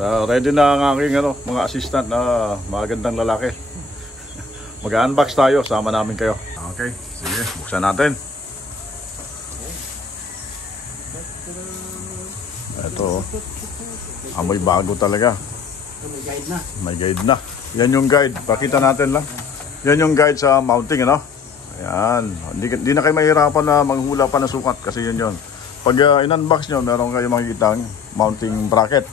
Ready na ang aking mga assistant na magandang lalaki. Mag-unbox tayo, sama namin kayo. Okay, sige, buksan natin. Ito, amoy bago talaga. May guide na. May guide na. Yan yung guide, pakita natin lang. Yan yung guide sa mounting, ano? Ayan, hindi na kayo mahirapan na maghula pa ng sukat kasi yun. Pag in-unbox nyo, meron kayo makikitang mounting bracket.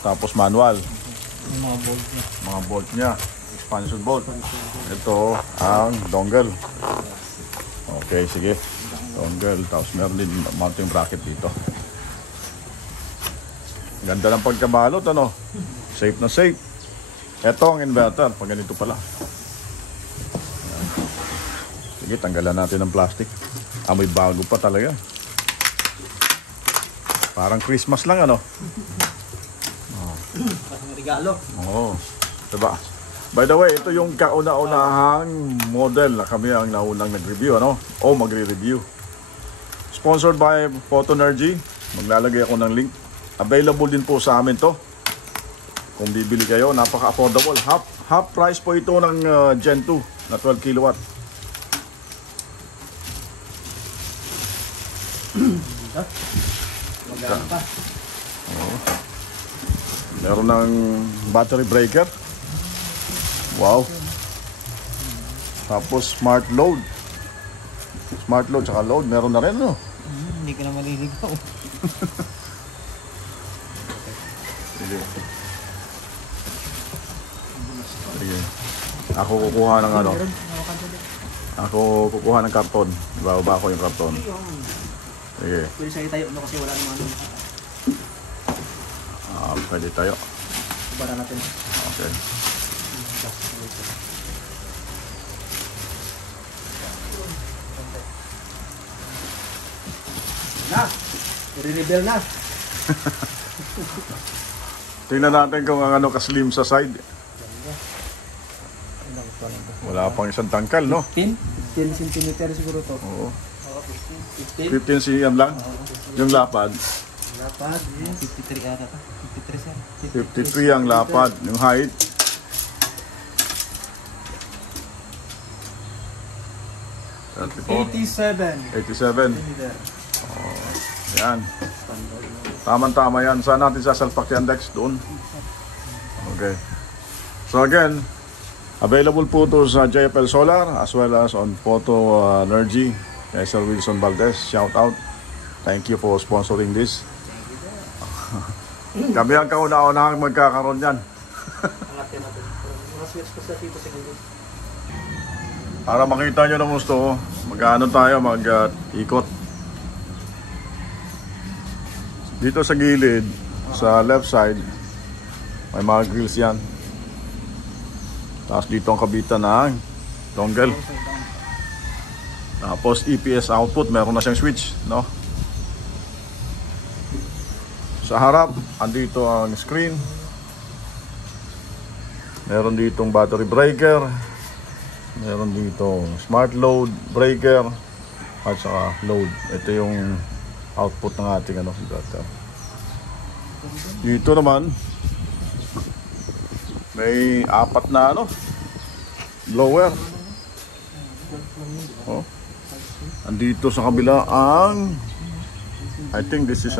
Tapos manual. Yung mga bolt niya. Mga bolt niya. Expansion bolt. Ito ang dongle. Okay, sige. Dongle. Tapos meron din mounting bracket dito. Ganda ng pagkabalot, ano? Safe na safe. Ito ang inverter. Pag ganito pala. Ayan. Sige, tanggalan natin ng plastic. Amoy bago pa talaga. Parang Christmas lang, ano? Parang regalo. Oo. Diba? By the way, ito yung kauna-unahang model na kami ang naunang nag-review, ano? O magre-review. Sponsored by Photonergy. Maglalagay ako ng link. Available din po sa amin to. Kung bibili kayo, napaka-affordable. Half price po ito ng Gen 2 na 12 kilowatt. Maganda pa. Oo. Meron ng battery breaker. Wow. Tapos smart load. Smart load tsaka load. Meron na rin, no? Hindi ka na maliligaw. Sige. Sige. Ako kukuha ng ano. Ako kukuha ng karton. Ibaba ko yung karton. Sige. Pwede sa'yo tayo kasi wala naman. Pwede tayo. Bara natin. Okay. Na! I-reveal na! Tingnan natin kung ang ka-slim sa side. Wala pang isang tangkal, no? 15 cm siguro to. Oo. 15? 15 cm lang. Yung lapad. Lapad, 53 ata. 53 sir. 53 ang lapad. Yung height. $87. 87. Yan. Tama-tama yan. Saan natin sasalpak yan, Dex? Doon. Okay. So again, available po to sa JFL Solar as well as on Photonergy. Kay Sir Wilson Valdez. Shout out. Thank you for sponsoring this. Kami ang kauna-unahang magkakaroon yan. Para makita nyo ng gusto, mag-ano tayo, mag-ikot. Dito sa gilid, sa left side, may mga grills yan. Tapos dito ang kabitan ng dongle. Tapos EPS output, meron na siyang switch, no? Sa harap, andito ang screen. Meron ditong battery breaker. Meron dito smart load breaker at saka load. Ito yung output ng ating inverter. Dito naman may apat na blower. Oh. Andito sa kabila ang I think this is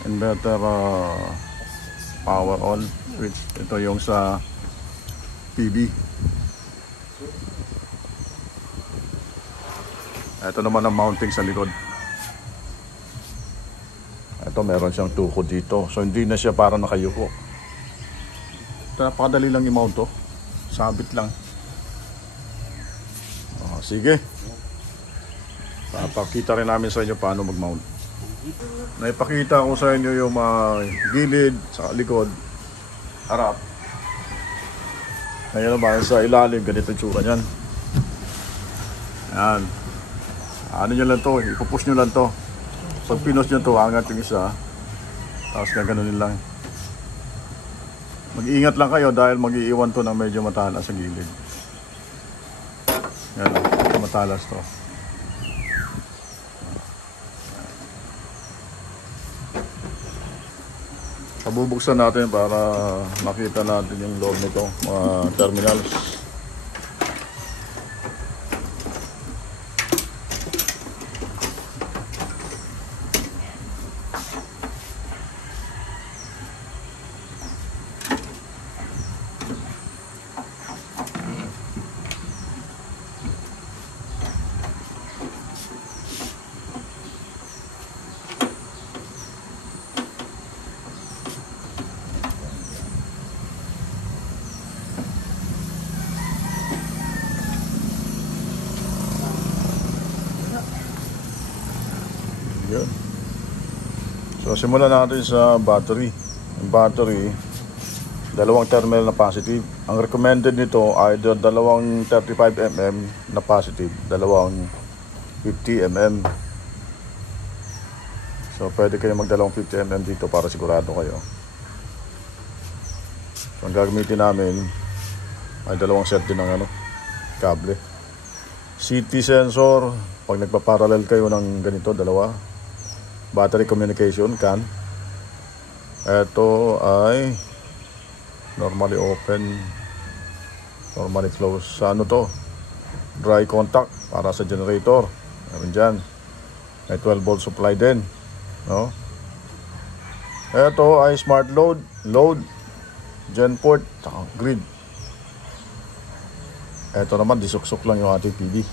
inverter power on switch. Ito yung sa PB. Ito naman ang mounting sa likod. Ito meron siyang tukod dito. So hindi na siya parang nakayuko. Ito napakadali lang i-mount to. Sabit lang. Sige. Papakita rin namin sa inyo paano mag-mount. Naipakita ko sa inyo yung gilid, sa likod, harap. Ngayon naman sa ilalim, ganito yung tsura niyan. Yan. Ano nyo lang to, ipupush nyo lang to. Pag pinos nyo to, angat yung isa. Tapos gaganunin lang. Mag-iingat lang kayo dahil mag-iiwan to ng medyo matalas sa gilid. Yan, matalas to. Pabubuksan natin para makita natin yung loob nito, mga terminals. Yun. So simulan natin sa battery. Yung battery, dalawang terminal na positive. Ang recommended nito ay dalawang 35mm na positive, dalawang 50mm. So pwede kayo magdalawang 50mm dito para sigurado kayo. So ang gagamitin namin ay dalawang set din ng kable. CT sensor, pag nagpa-parallel kayo ng ganito, dalawa. Battery communication, CAN. Ito ay normally open, normally close. Sa ano to? Dry contact para sa generator. Meron dyan. May 12 volt supply din. No? Ito ay smart load, gen port, grid. Ito naman, disuksok lang yung ating PD.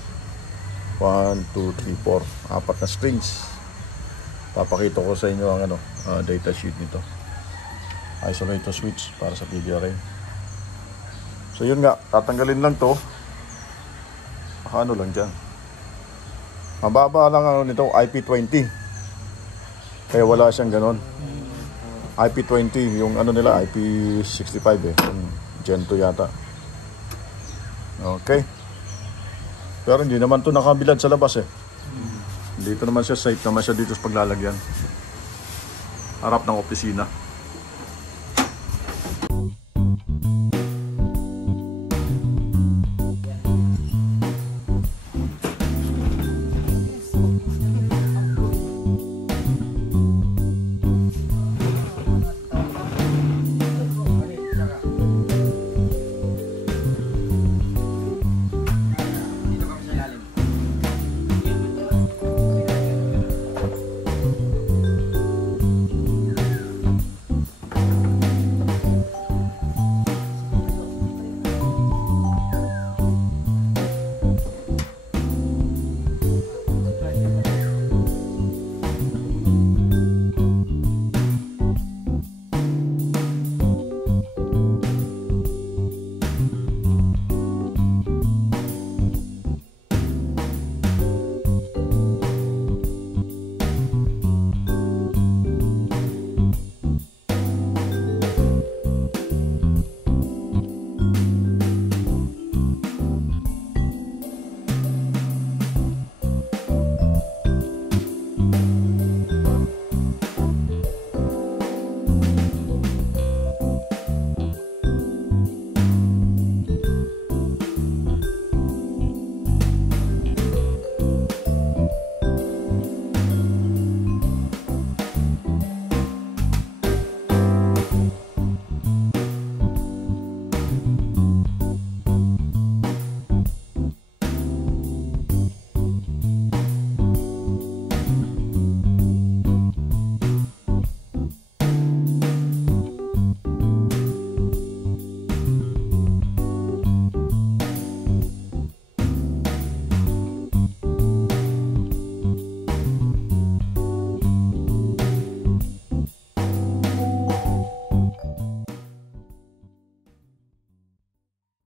1, 2, 3, 4. 4 na strings. Papakita ko sa inyo ang data sheet nito. Isolator switch para sa PD array. So yun nga, tatanggalin lang to. Ano lang dyan. Mababa lang nito, IP20. Kaya wala siyang ganon. IP20, yung nila, IP65 yung Gen 2 yata. Okay. Pero hindi naman to nakabilad sa labas Dito naman siya, safe naman siya dito sa paglalagyan. Harap ng opisina.